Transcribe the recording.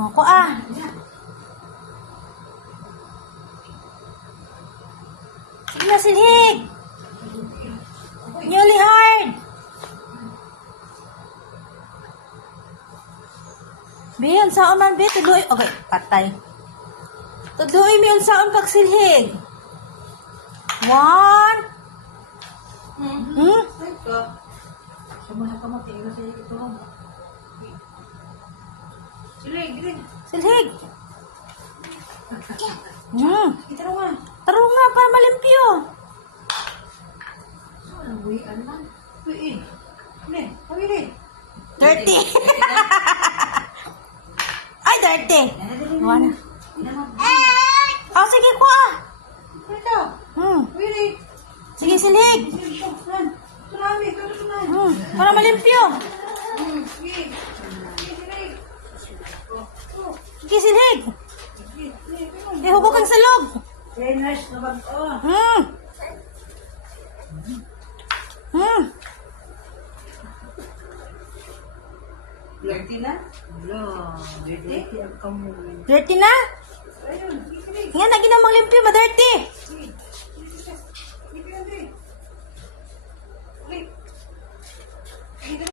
Ako ah. Sige na, silhig. Newly hard. Biyon, saan man, bi? Tuloy. Okay, patay. Tuloy mo yung saan pagsilhig. 1. Samahan ka mo, tingin na sa ito. Silhig, silhig. Silhig. Kita mo nga. Taro nga, para malimpyo. Ano, buhian lang. Buhiin. Ne, pagili. Dirty. Ay, dirty. 1. Oh, sige ko ah. Ito. Pagili. Sige, silhig. Tsunami, tsunami. Para malimpyo. Sige. Silhig. Sige, silhig. Ihugok kang salog. Finish na bag-o. Dirty na? Wala. Dirty ang kamoy. Dirty na? Ayun, silhig. Nga, naginamang limpyo, ma-dirty.